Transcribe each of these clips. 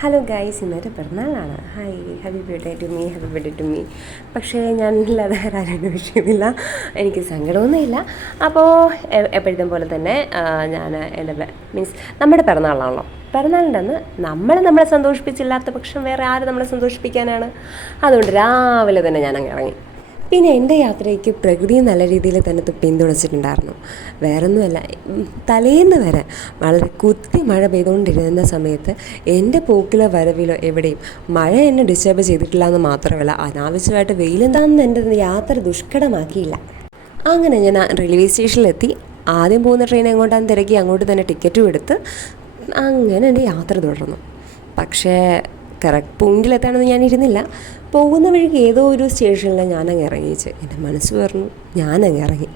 Hello guys, ഇന്നത്തെ പിറന്നാളാണ്. Hi, happy birthday to me, happy birthday to me. പക്ഷേ ഞാനില്ലാതെ ആരും വിഷയമില്ല, എനിക്ക് സങ്കടമൊന്നുമില്ല. അപ്പോൾ എപ്പോഴത്തെ പോലെ തന്നെ ഞാൻ എൻ്റെ മീൻസ് നമ്മുടെ പിറന്നാളാണല്ലോ, പിറന്നാളിൻ്റെ അന്ന് നമ്മളെ സന്തോഷിപ്പിച്ചില്ലാത്ത പക്ഷം വേറെ ആര് നമ്മളെ സന്തോഷിപ്പിക്കാനാണ്. അതുകൊണ്ട് രാവിലെ തന്നെ ഞാൻ അങ്ങ് ഇറങ്ങി. പിന്നെ എൻ്റെ യാത്രയ്ക്ക് പ്രകൃതി നല്ല രീതിയിൽ തന്നെ പിന്തുണച്ചിട്ടുണ്ടായിരുന്നു. വേറൊന്നുമല്ല, തലേന്ന് വരെ വളരെ കുത്തി മഴ പെയ്തുകൊണ്ടിരുന്ന സമയത്ത് എൻ്റെ പോക്കിലോ വരവിലോ എവിടെയും മഴ എന്നെ ഡിസ്റ്റർബ് ചെയ്തിട്ടില്ല എന്ന് മാത്രമല്ല, അനാവശ്യമായിട്ട് വെയിലെന്താണെന്ന് എൻ്റെ യാത്ര ദുഷ്കരമാക്കിയില്ല. അങ്ങനെ ഞാൻ റെയിൽവേ സ്റ്റേഷനിലെത്തി. ആദ്യം പോകുന്ന ട്രെയിൻ എങ്ങോട്ടാണെന്ന് തിരക്കി അങ്ങോട്ട് തന്നെ ടിക്കറ്റും എടുത്ത് അങ്ങനെ എൻ്റെ യാത്ര തുടർന്നു. പക്ഷേ കറക്റ്റ് പോയിന്റിലെത്താണെന്ന് ഞാൻ ഇരുന്നില്ല. പോകുന്ന വഴിക്ക് ഏതോ ഒരു സ്റ്റേഷനിൽ ഞാനങ്ങ് ഇറങ്ങിച്ച് എൻ്റെ മനസ്സ് പറഞ്ഞു ഞാനങ്ങ് ഇറങ്ങി.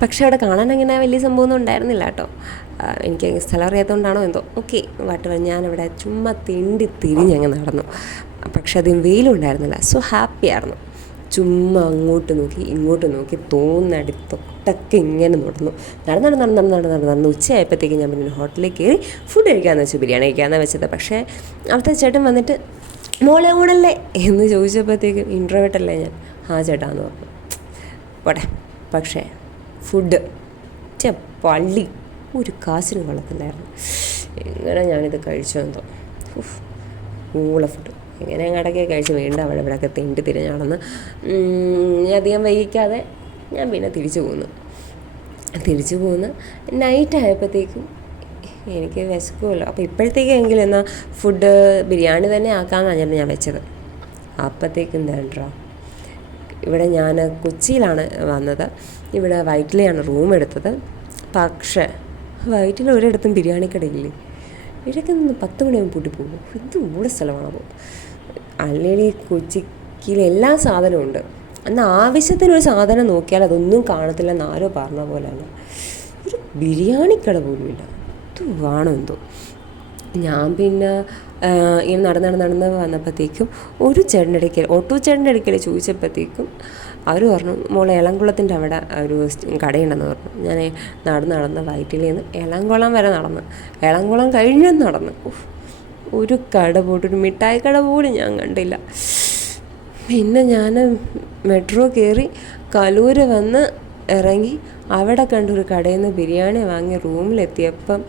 പക്ഷെ അവിടെ കാണാൻ അങ്ങനെ വലിയ സംഭവമൊന്നും ഉണ്ടായിരുന്നില്ല കേട്ടോ. എനിക്ക് സ്ഥലം അറിയാത്തതുകൊണ്ടാണോ എന്തോ, ഓക്കെ വാട്ട്, ഞാനവിടെ ചുമ്മാ തിരിഞ്ഞങ്ങ് നടന്നു. പക്ഷെ അതിന് വെയിലും ഉണ്ടായിരുന്നില്ല. സോ ഹാപ്പി ആയിരുന്നു. ചുമ്മാ അങ്ങോട്ട് നോക്കി ഇങ്ങോട്ട് നോക്കി തോന്നടുത്തൊട്ടൊക്കെ ഇങ്ങനെ നടന്നു ഉച്ചയായപ്പോഴത്തേക്ക് ഞാൻ പിന്നെ ഹോട്ടലിൽ കയറി ഫുഡ് കഴിക്കാമെന്ന് വെച്ചു. ബിരിയാണി കഴിക്കാമെന്ന് വെച്ചത്. പക്ഷേ അവിടുത്തെ ചേട്ടൻ വന്നിട്ട് മോളെ ഊണല്ലേ എന്ന് ചോദിച്ചപ്പോഴത്തേക്കും ഇൻട്രോവേർട്ടല്ലേ ഞാൻ, ആ ചേട്ടാന്ന് പറഞ്ഞു. പോട്ടെ. പക്ഷേ ഫുഡ് പള്ളി ഒരു കാശിനും കൊള്ളത്തില്ലായിരുന്നു. എങ്ങനെ ഞാനിത് കഴിച്ചു എന്തോ, ഊള ഫുഡ്. എങ്ങനെ അങ്ങടക്കെ കഴിച്ച് വീണ്ടും ഇവിടെയൊക്കെ തിരിഞ്ഞ് നടന്ന് അധികം വൈകിക്കാതെ ഞാൻ പിന്നെ തിരിച്ചു പോന്നു. നൈറ്റ് ആയപ്പോഴത്തേക്കും എനിക്ക് വിശക്കുമല്ലോ. അപ്പോൾ ഇപ്പോഴത്തേക്കെങ്കിലും എന്നാൽ ഫുഡ് ബിരിയാണി തന്നെ ആക്കാമെന്നാണ് ഞാൻ വെച്ചത്. അപ്പോഴത്തേക്കും എന്താ, ഇവിടെ ഞാൻ കൊച്ചിയിലാണ് വന്നത്. ഇവിടെ വൈറ്റിലെയാണ് റൂം എടുത്തത്. പക്ഷേ വൈറ്റിൽ ഒരിടത്തും ബിരിയാണി കടയില്ലേ. ഇവരൊക്കെ നിന്ന് 10 മണിയാകുമ്പോൾ പൂട്ടി പോകും. ഇത് കൂടെ സ്ഥലമാണോ? അല്ലെങ്കിൽ കൊച്ചിയിൽ എല്ലാ സാധനവും ഉണ്ട്. എന്നാൽ ആവശ്യത്തിനൊരു സാധനം നോക്കിയാൽ അതൊന്നും കാണത്തില്ലെന്ന് ആരോ പറഞ്ഞ പോലെയാണ്. ഒരു ബിരിയാണി കട പോലുമില്ല. ഇത് വേണം എന്തോ. ഞാൻ പിന്നെ ഇങ്ങനെ നടന്ന് വന്നപ്പോഴത്തേക്കും ഒരു ഓട്ടോ ചേട്ടൻ്റെ അടുക്കൽ ചോദിച്ചപ്പോഴത്തേക്കും അവർ പറഞ്ഞു മോളെ എളംകുളത്തിൻ്റെ അവിടെ ഒരു കടയുണ്ടെന്ന് പറഞ്ഞു. ഞാൻ നടന്ന് വയറ്റിലേന്ന് എളംകുളം വരെ എളംകുളം കഴിഞ്ഞും നടന്നു. ഒരു കട പോയിട്ടൊരു മിഠായി കട പോലും ഞാൻ കണ്ടില്ല. പിന്നെ ഞാൻ മെട്രോ കയറി കലൂർ വന്ന് ഇറങ്ങി അവിടെ കണ്ടൊരു കടയിൽ നിന്ന് ബിരിയാണി വാങ്ങി റൂമിലെത്തിയപ്പം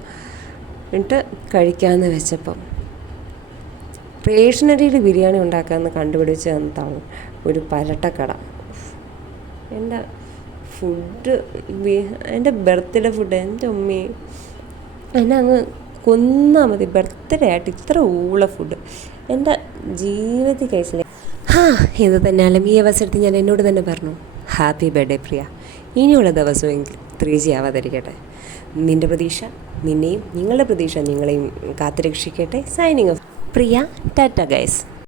എന്നിട്ട് കഴിക്കാമെന്ന് വെച്ചപ്പം റേഷനരിയിൽ ബിരിയാണി ഉണ്ടാക്കാമെന്ന് കണ്ടുപിടിച്ച് തന്നതാണ് ഒരു പരട്ടക്കട. എൻ്റെ ഫുഡ്, എൻ്റെ ബർത്ത്ഡേ ഫുഡ്, എൻ്റെ ഉമ്മയെ എന്നെ അങ്ങ് കൊന്നാൽ മതി. ബർത്ത്ഡേ ആയിട്ട് ഇത്ര ഊള ഫുഡ് എൻ്റെ ജീവിതത്തിൽ കഴിച്ചില്ല. ഇത് തന്നെയാലും ഈ അവസരത്തിൽ ഞാൻ എന്നോട് തന്നെ പറഞ്ഞു, ഹാപ്പി ബർത്ത്ഡേ പ്രിയ. ഇനിയുള്ള ദിവസമെങ്കിൽ 3G ആവാതിരിക്കട്ടെ. നിൻ്റെ പ്രതീക്ഷ നിന്നെയും, നിങ്ങളുടെ പ്രതീക്ഷ നിങ്ങളെയും കാത്തുരക്ഷിക്കട്ടെ. Signing off, Priya. Tata guys.